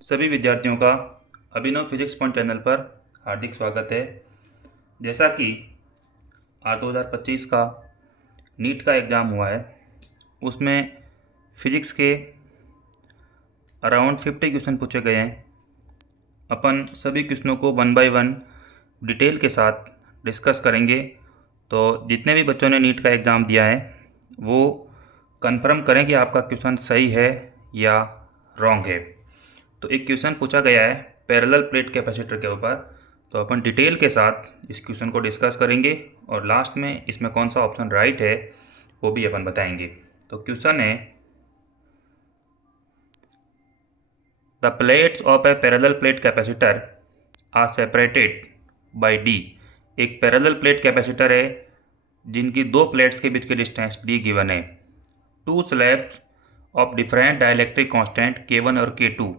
सभी विद्यार्थियों का अभिनव फिजिक्स पॉइंट चैनल पर हार्दिक स्वागत है। जैसा कि आज 2025 का नीट का एग्ज़ाम हुआ है, उसमें फिजिक्स के अराउंड 50 क्वेश्चन पूछे गए हैं। अपन सभी क्वेश्चनों को वन बाय वन डिटेल के साथ डिस्कस करेंगे। तो जितने भी बच्चों ने नीट का एग्ज़ाम दिया है वो कंफर्म करें कि आपका क्वेश्चन सही है या रॉन्ग है। तो एक क्वेश्चन पूछा गया है पैरेलल प्लेट कैपेसिटर के ऊपर, तो अपन डिटेल के साथ इस क्वेश्चन को डिस्कस करेंगे और लास्ट में इसमें कौन सा ऑप्शन राइट है वो भी अपन बताएंगे। तो क्वेश्चन है, the plates of a parallel plate capacitor are separated by D. एक पैरेलल प्लेट कैपेसिटर है जिनकी दो प्लेट्स के बीच की डिस्टेंस डी गिवन है। Two slabs of different dielectric constant K1 और K2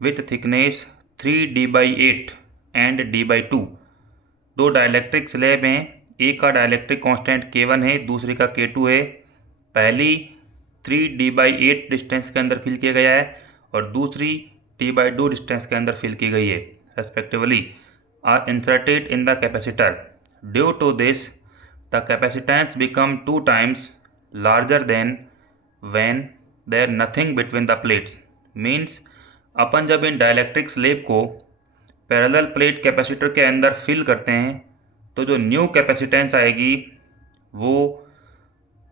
with thickness 3D/8 and D/2। दो डाइलेक्ट्रिक स्लैब हैं, एक का डाइलेक्ट्रिक कांस्टेंट K1 है, दूसरी का K2 है। पहली 3D/8 डिस्टेंस के अंदर फिल किया गया है और दूसरी D/2 डिस्टेंस के अंदर फिल की गई है respectively, are inserted in the capacitor. Due to this the capacitance become 2 times larger than when there nothing between the plates. Means अपन जब इन डाइलेक्ट्रिक स्लेब को पैरेलल प्लेट कैपेसिटर के अंदर फिल करते हैं तो जो न्यू कैपेसिटेंस आएगी वो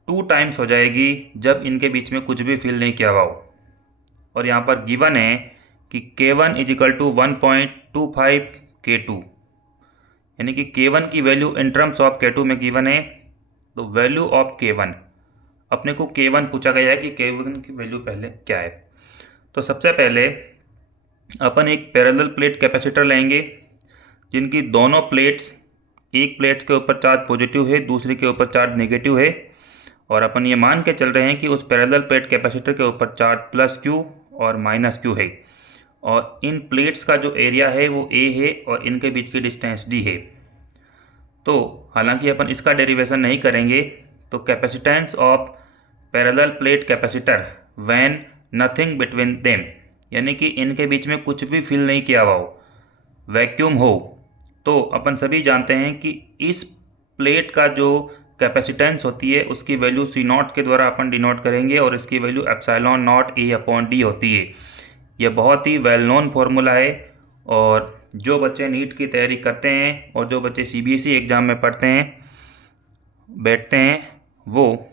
2 times हो जाएगी जब इनके बीच में कुछ भी फिल नहीं किया हुआ हो। और यहाँ पर गिवन है कि K1 is equal to 1.25 K2, यानी कि K1 की value in terms of K2 में गिवन है। तो वैल्यू ऑफ K1, अपने को K1 पूछा गया है कि K1 की वैल्यू पहले क्या है। तो सबसे पहले अपन एक पैरेलल प्लेट कैपेसिटर लेंगे जिनकी दोनों प्लेट्स, एक प्लेट्स के ऊपर चार्ज पॉजिटिव है, दूसरी के ऊपर चार्ज नेगेटिव है, और अपन ये मान के चल रहे हैं कि उस पैरेलल प्लेट कैपेसिटर के ऊपर चार्ज प्लस Q और माइनस Q है, और इन प्लेट्स का जो एरिया है वो A है और इनके बीच की डिस्टेंस D है। तो हालांकि अपन इसका डेरिवेशन नहीं करेंगे, तो capacitance of parallel plate capacitor when nothing between them, यानी कि इनके बीच में कुछ भी फिल नहीं किया हुआ हो, वैक्यूम हो, तो अपन सभी जानते हैं कि इस प्लेट का जो कैपेसिटेंस होती है उसकी वैल्यू C0 के द्वारा अपन डिनोट करेंगे और इसकी वैल्यू ε0 A/D होती है। यह बहुत ही वेल नोन फार्मूला है और जो बच्चे नीट की तैयारी करते हैं और जो बच्चे CBSE एग्ज़ाम में पढ़ते हैं बैठते हैं वो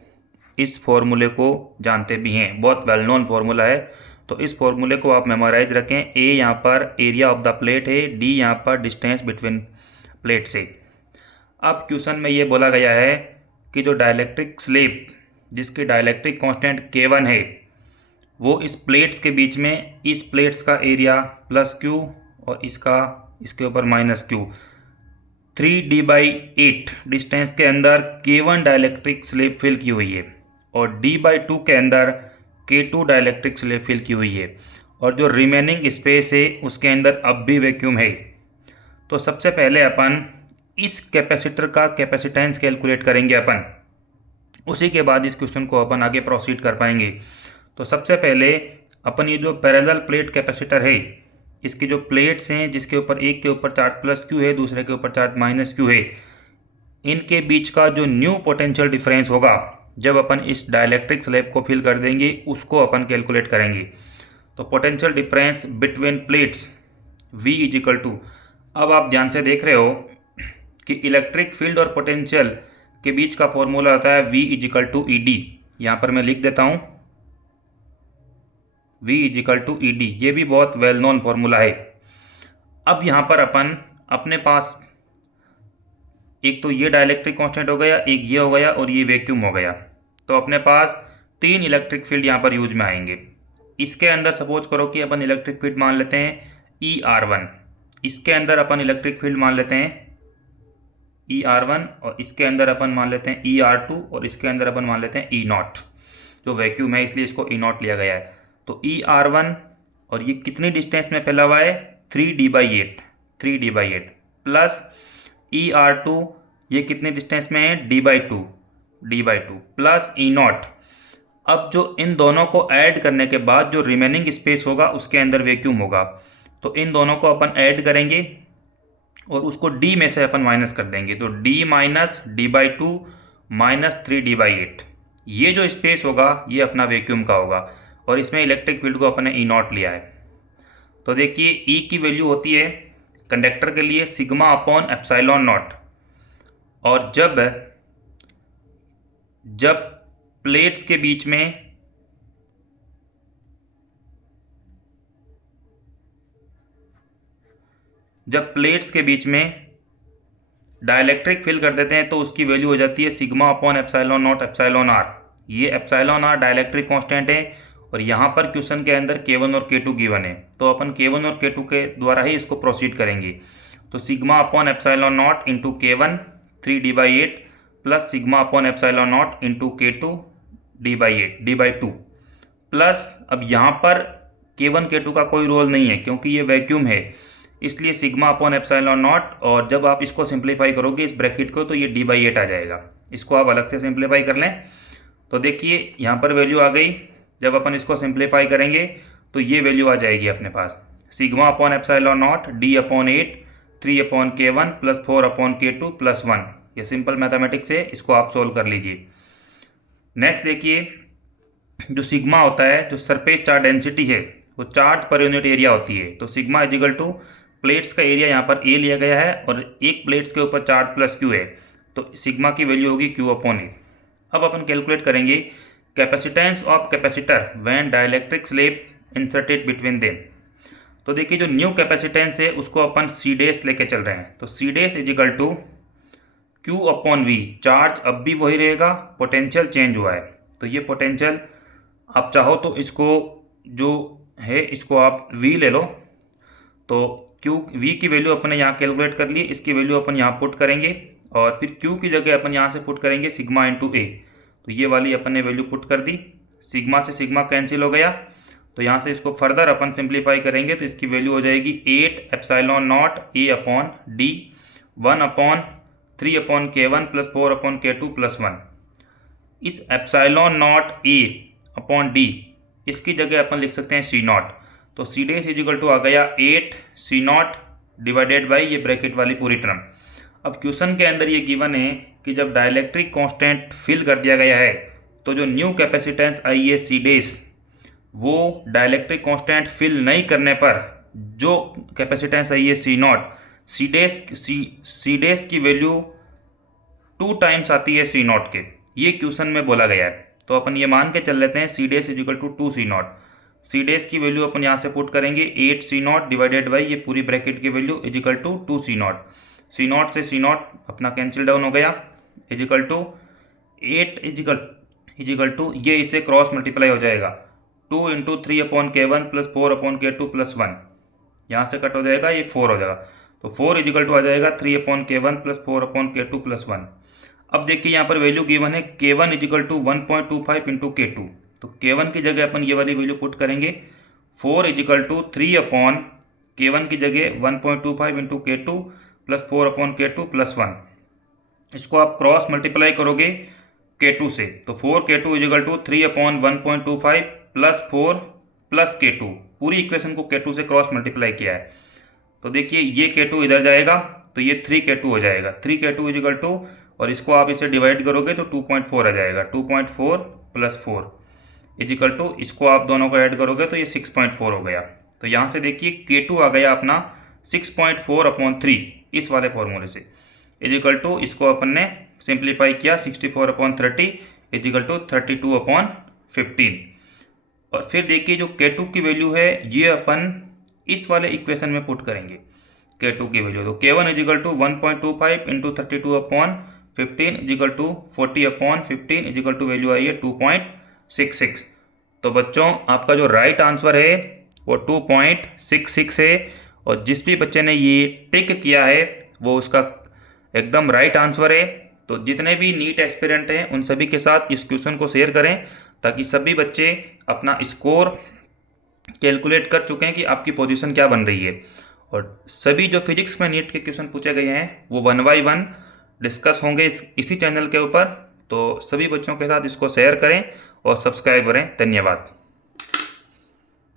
इस फॉर्मूले को जानते भी हैं, बहुत वेल नोन फार्मूला है। तो इस फॉर्मूले को आप मेमोराइज रखें। A यहाँ पर एरिया ऑफ द प्लेट है, D यहाँ पर डिस्टेंस बिटवीन प्लेट से। अब क्वेश्चन में ये बोला गया है कि जो डाइलेक्ट्रिक स्लेब जिसकी डाइलेक्ट्रिक कांस्टेंट K1 है वो इस प्लेट्स के बीच में, इस प्लेट्स का एरिया प्लस Q और इसके ऊपर माइनस Q, 3D/8 डिस्टेंस के अंदर K1 डाइलेक्ट्रिक स्लेब फिल की हुई है और D/2 के अंदर K2 डाइलेक्ट्रिक स्लेब फिल की हुई है, और जो रिमेनिंग स्पेस है उसके अंदर अब भी वैक्यूम है। तो सबसे पहले अपन इस कैपेसिटर का कैपेसिटेंस कैलकुलेट करेंगे अपन, उसी के बाद इस क्वेश्चन को अपन आगे प्रोसीड कर पाएंगे। तो सबसे पहले अपन ये जो पैरेलल प्लेट कैपेसिटर है, इसकी जो प्लेट्स हैं जिसके ऊपर एक के ऊपर चार्ज प्लस Q है, दूसरे के ऊपर चार्ज माइनस Q है, इनके बीच का जो न्यू पोटेंशियल डिफरेंस होगा जब अपन इस डाइलेक्ट्रिक स्लैब को फिल कर देंगे उसको अपन कैलकुलेट करेंगे। तो potential difference between plates V is equal to, अब आप ध्यान से देख रहे हो कि इलेक्ट्रिक फील्ड और पोटेंशियल के बीच का फॉर्मूला होता है V is equal to ED। यहाँ पर मैं लिख देता हूँ V is equal to ED, ये भी बहुत वेल नोन फॉर्मूला है। अब यहाँ पर अपन अपने पास एक तो ये डाइलेक्ट्रिक कांस्टेंट हो गया, एक ये हो गया और ये वैक्यूम हो गया, तो अपने पास 3 इलेक्ट्रिक फील्ड यहाँ पर यूज में आएंगे। इसके अंदर सपोज करो कि अपन इलेक्ट्रिक फील्ड मान लेते हैं ER1, इसके अंदर अपन इलेक्ट्रिक फील्ड मान लेते हैं ER1, और इसके अंदर अपन मान लेते हैं ER2, और इसके अंदर अपन मान लेते हैं E0। जो वैक्यूम है इसलिए इसको E0 लिया गया है। तो ER1 और ये कितनी डिस्टेंस में फैला हुआ है, 3D/8 प्लस ER2, ये कितने डिस्टेंस में है, D/2 प्लस E0। अब जो इन दोनों को ऐड करने के बाद जो रिमेनिंग स्पेस होगा उसके अंदर वैक्यूम होगा। तो इन दोनों को अपन ऐड करेंगे और उसको d में से अपन माइनस कर देंगे। तो d minus d/2 minus 3d/8, ये जो स्पेस होगा ये अपना वैक्यूम का होगा। और इसमें इलेक्ट्रिक फील्ड को अपने E0 लिया है। तो देखिए E की वैल्यू होती है कंडक्टर के लिए सिग्मा अपॉन एप्सिलॉन नॉट। और जब प्लेट्स के बीच में डाइलेक्ट्रिक फिल कर देते हैं तो उसकी वैल्यू हो जाती है sigma upon epsilon naught epsilon R. ये एप्सिलॉन आर डाइलेक्ट्रिक कांस्टेंट है और यहाँ पर क्वेश्चन के अंदर K1 और K2 गिवन है, तो अपन K1 और K2 के द्वारा ही इसको प्रोसीड करेंगे। तो sigma upon epsilon not into K1 3d/8 plus sigma upon epsilon not into K2 d/2 plus, अब यहाँ पर K1 K2 का कोई रोल नहीं है क्योंकि ये वैक्यूम है, इसलिए सिग्मा अपॉन एप्सिलॉन नॉट। और जब आप इसको सिंप्लीफाई करोगे इस ब्रैकेट को तो ये d/8 आ जाएगा। इसको आप अलग से सिंप्लीफाई कर लें। तो देखिए यहाँ पर वैल्यू आ गई। जब अपन इसको सिंप्लीफाई करेंगे तो ये वैल्यू आ जाएगी अपने पास sigma upon epsilon not d/8 3/K1 plus 4/K2 plus 1। ये सिंपल मैथमेटिक्स है, इसको आप सोल्व कर लीजिए। नेक्स्ट देखिए, जो सिग्मा होता है, जो सरफेस चार्ज डेंसिटी है वो चार्ज पर यूनिट एरिया होती है। तो सिग्मा इजिकल टू प्लेट्स का एरिया यहाँ पर ए लिया गया है और एक प्लेट्स के ऊपर चार्ज प्लस क्यू है, तो सिग्मा की वैल्यू होगी Q/A। अब अपन कैलकुलेट करेंगे capacitance of capacitor when dielectric slab inserted between them. तो देखिए जो न्यू कैपेसिटेंस है उसको अपन C डैश लेके चल रहे हैं। तो C dash is equal to Q/V, charge अब भी वही रहेगा, पोटेंशियल चेंज हुआ है। तो ये पोटेंशियल आप चाहो तो इसको जो है इसको आप V ले लो। तो V की वैल्यू अपन ने यहाँ कैलकुलेट कर ली, इसकी वैल्यू अपन यहाँ पुट करेंगे और फिर Q की जगह अपन यहाँ से पुट करेंगे सिग्मा इंटू A। तो ये वाली अपन ने वैल्यू पुट कर दी, सिग्मा से सिग्मा कैंसिल हो गया। तो यहाँ से इसको फर्दर अपन सिंप्लीफाई करेंगे तो इसकी वैल्यू हो जाएगी 8 epsilon not A/D 1/3/K1 plus 4/K2 plus 1। इस एप्सिलॉन नॉट A/D इसकी जगह अपन लिख सकते हैं C0। तो C डैश इजिकल टू आ गया 8 C0 डिवाइडेड बाई ये ब्रैकेट वाली पूरी टर्म। अब क्वेश्चन के अंदर ये गिवन है कि जब डाइलेक्ट्रिक कांस्टेंट फिल कर दिया गया है तो जो न्यू कैपेसिटेंस आई है C डैश, वो डाइलेक्ट्रिक कांस्टेंट फिल नहीं करने पर जो कैपेसिटेंस आई है C0, C डैश की वैल्यू 2 टाइम्स आती है C0 के, ये क्वेश्चन में बोला गया है। तो अपन ये मान के चल लेते हैं C dash is equal to 2 C0। C dash की वैल्यू अपन यहाँ से पुट करेंगे 8 C0 डिवाइडेड बाई ये पूरी ब्रैकेट की value is equal to 2 C0। C0 से C0 अपना कैंसिल डाउन हो गया, इजिकल टू 8 इजिकल टू ये इसे क्रॉस मल्टीप्लाई हो जाएगा 2 into 3/K1 plus 4/K2 plus 1। यहाँ से कट हो जाएगा, ये 4 हो जाएगा। तो 4 इजिकल टू आ जाएगा 3/K1 प्लस 4/K2 प्लस 1। अब देखिए यहाँ पर वैल्यू गिवन है K1 equal to 1.25 into K2। तो K1 की जगह अपन ये वाली वैल्यू पुट करेंगे 4 इजिकल टू 3/K1 की जगह 1.25 into K2 plus 4/K2 plus 1। इसको आप क्रॉस मल्टीप्लाई करोगे K2 से, तो 4K2 is equal to 3/1.25 plus 4 plus K2, पूरी इक्वेशन को K2 से क्रॉस मल्टीप्लाई किया है। तो देखिए ये K2 इधर जाएगा तो ये 3K2 हो जाएगा, 3K2 इजिकल टू, और इसको आप इसे डिवाइड करोगे तो 2.4 आ जाएगा, 2.4 प्लस 4 इजिकल टू, इसको आप दोनों को ऐड करोगे तो ये 6.4 हो गया। तो यहाँ से देखिए K2 आ गया अपना 6.4/3 इस वाले फॉर्मूले से, इजिकल टू इसको अपन ने सिंप्लीफाई किया 64/30 इजिकल टू 32/15। और फिर देखिए जो K2 की वैल्यू है ये अपन इस वाले इक्वेशन में पुट करेंगे K2 की वैल्यू। तो K1 equal to 1.25 into 32/15 equal to 40/15 equal to value आई है 2.66। तो बच्चों आपका जो राइट आंसर है वो 2.66 है, और जिस भी बच्चे ने ये टिक किया है वो उसका एकदम राइट आंसर है। तो जितने भी नीट एस्पिरेंट हैं उन सभी के साथ इस क्वेश्चन को शेयर करें ताकि सभी बच्चे अपना स्कोर कैलकुलेट कर चुके हैं कि आपकी पोजीशन क्या बन रही है। और सभी जो फिजिक्स में नीट के क्वेश्चन पूछे गए हैं वो 1 बाय 1 डिस्कस होंगे इसी चैनल के ऊपर। तो सभी बच्चों के साथ इसको शेयर करें और सब्सक्राइब करें। धन्यवाद।